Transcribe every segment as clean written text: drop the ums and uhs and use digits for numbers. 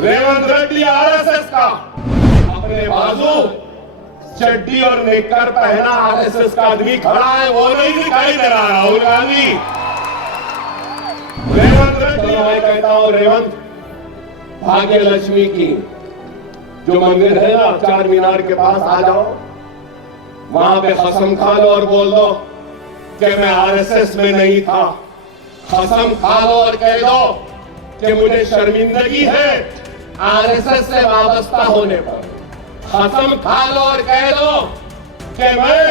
Revanth Reddy RSS का अपने बाजू चड्डी और नेकर पहना आरएसएस का आदमी खड़ा है, वो नहीं दिखाई दे रहा। राहुल गांधी, रेवंत रेड्डी, मैं कहता हूं रेवंत, भाग्य लक्ष्मी की जो मंदिर है ना चार मीनार के पास, आ जाओ, वहां पे कसम खा लो और बोल दो कि मैं आरएसएस में नहीं था। कसम खा लो और कह दो कि मुझे शर्मिंदगी है आरएसएस से वाबस्ता होने पर। कसम खा लो और कह दो कि मैं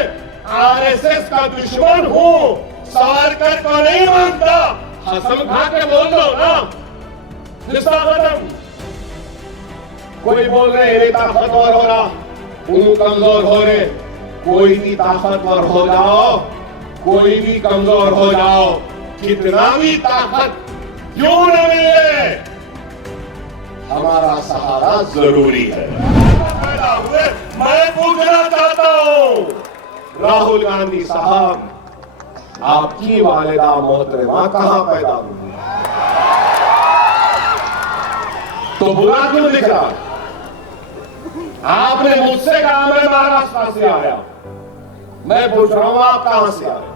आरएसएस का दुश्मन हूं, सावरकर को नहीं मानता। कसम खा के बोल दो ना, रिश्ता खत्म। कोई बोल रहे ये ताकतवर हो रहा, उन कमजोर हो रहे। कोई भी ताकतवर हो जाओ, कोई भी कमजोर हो जाओ, कितना भी ताकत क्यों न मिले, हमारा सहारा जरूरी है। पैदा हुए मैं पूछना चाहता हूं, राहुल गांधी साहब, आपकी वालिदा मोहतरमा कहां पैदा हुई? तो बुरा क्यों दिख रहा? आपने मुझसे कहा मैं महाराष्ट्र से आया, मैं पूछ रहा हूं आप कहां से आए?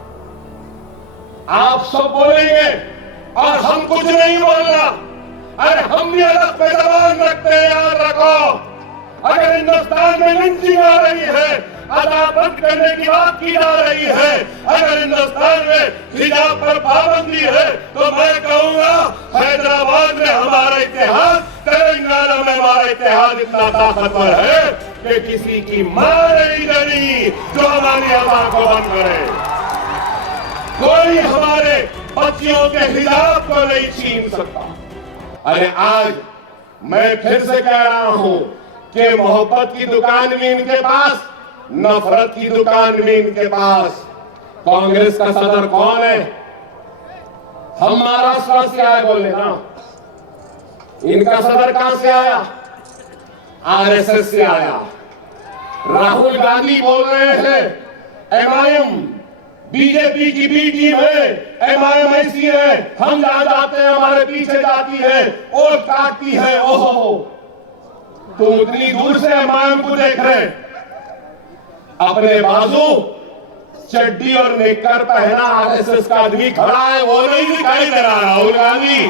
आप सब बोलेंगे और हम कुछ नहीं बोलना। अरे हम भी अलग पे जबान रखते हैं, याद रखो। अगर हिंदुस्तान में लिंचिंग आ रही है, अदालत करने की बात की जा रही है, अगर हिंदुस्तान में हिजाब पर पाबंदी है, तो मैं कहूंगा हैदराबाद में हमारा इतिहास, तेलंगाना में हमारा इतिहास इतना ताकतवर है कि किसी की मां नहीं डरी जो हमारी आवाज को बंद करे। कोई हमारे बच्चियों के हिजाब को नहीं छीन सकता। अरे आज मैं फिर से कह रहा हूं कि मोहब्बत की दुकान भी इनके पास, नफरत की दुकान भी इनके पास। कांग्रेस का सदर कौन है? हम महाराष्ट्र से आए बोले ना, इनका सदर कहां से आया? आरएसएस से आया। राहुल गांधी बोल रहे हैं एमआईएम बीजेपी की बी टीम है, एमआईएम ऐसी है, हम जहां जाते हैं हमारे पीछे जाती है, वोट काटती है। ओहो, तुम उतनी दूर से एमआईएम को देख रहे, अपने बाजू चड्डी और नेकर पहना आरएसएस का आदमी खड़ा है, वो नहीं दिखाई दे रहा। राहुल गांधी,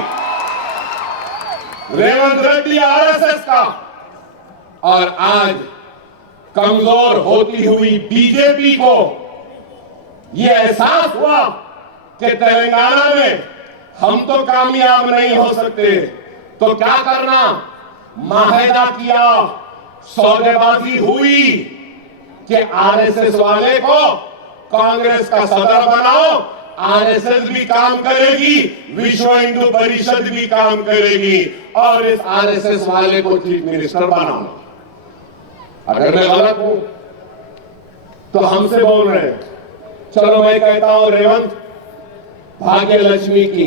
रेवंत रेड्डी आरएसएस का, और आज कमजोर होती हुई बीजेपी को ये एहसास हुआ कि तेलंगाना में हम तो कामयाब नहीं हो सकते, तो क्या करना? माहिदा किया, सौदेबाजी हुई कि आरएसएस वाले को कांग्रेस का सदर बनाओ, आरएसएस भी काम करेगी, विश्व हिंदू परिषद भी काम करेगी, और इस आरएसएस वाले को चीफ मिनिस्टर बनाओ। अगर मैं गलत हूं तो हमसे बोल रहे हैं। चलो मैं कहता हूं रेवंत, भाग्य लक्ष्मी की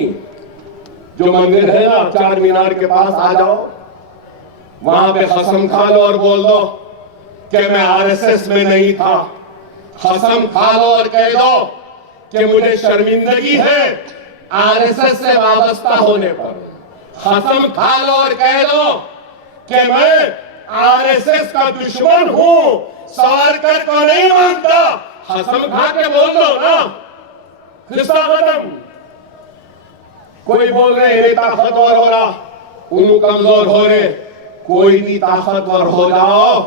जो मंदिर है ना चार मीनार के पास, आ जाओ, वहां पे कसम खा लो और बोल दो कि मैं आरएसएस में नहीं था। कसम खा लो और कह दो कि मुझे शर्मिंदगी है आरएसएस से वाबस्ता होने पर। कसम खा लो और कह दो कि मैं आरएसएस का दुश्मन हूं, सावरकर को नहीं मानता। कसम खा के बोल दो ना, रिश्ता खत्म। कोई बोल रहे ये ताकतवर हो रहा, उन कमजोर हो रहे। कोई भी ताकतवर हो जाओ,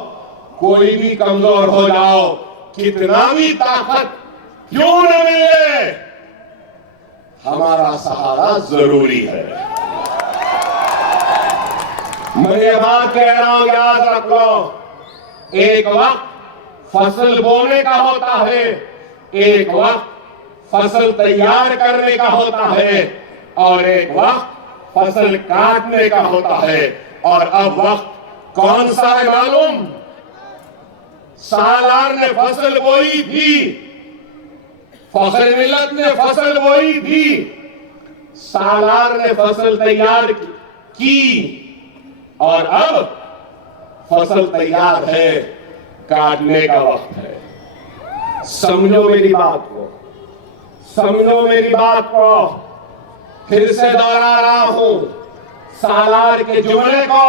कोई भी कमजोर हो जाओ, कितना भी ताकत क्यों न मिले, हमारा सहारा जरूरी है। मैं ये बात कह रहा हूं, याद रख लो, एक वक्त फसल बोने का होता है, एक वक्त फसल तैयार करने का होता है, और एक वक्त फसल काटने का होता है। और अब वक्त कौन सा है मालूम? सालार ने फसल बोई थी, फखर मिल्लत ने फसल बोई थी, सालार ने फसल तैयार की, और अब फसल तैयार है, काटने का वक्त है। समझो मेरी बात को, समझो मेरी बात को। फिर से दोहरा रहा हूं, सालार के जुमले को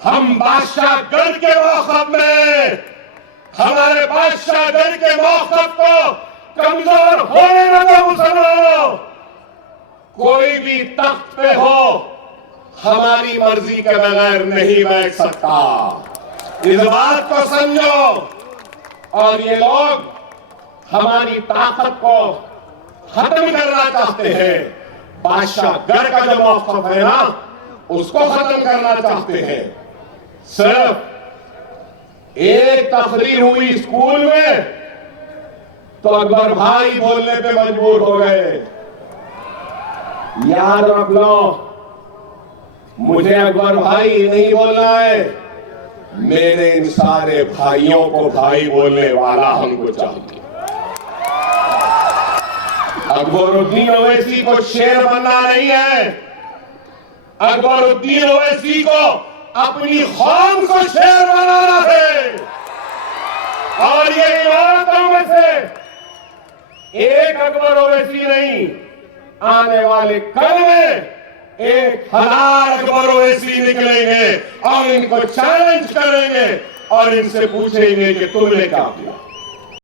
हम बादशाहगढ़ के मौक़िफ़ में, हमारे बादशाहगढ़ के मौक़िफ़ को कमजोर होने न दो मुसलमानों। कोई भी तख्त पे हो हमारी मर्जी के बगैर नहीं बैठ सकता, इस बात को समझो। और ये लोग हमारी ताकत को खत्म करना चाहते हैं, बादशाहगढ़ का जो मौक़िफ़ है ना उसको खत्म करना चाहते हैं। सिर्फ एक तकरीर हुई स्कूल में तो अकबर भाई बोलने पे मजबूर हो गए। याद रख लो, मुझे अकबर भाई नहीं बोलना है, मेरे इन सारे भाइयों को भाई बोलने वाला हमको चाहिए। अकबरुद्दीन ओवैसी को शेर बनना नहीं है, अकबरुद्दीन ओवैसी को अपनी कौम को शेर बनाना है। और ये इमारतों में से एक अकबर ओवैसी नहीं, आने वाले कल में 1000 अकबर ओवैसी निकलेंगे और इनको चैलेंज करेंगे और इनसे पूछेंगे कि तुमने क्या किया।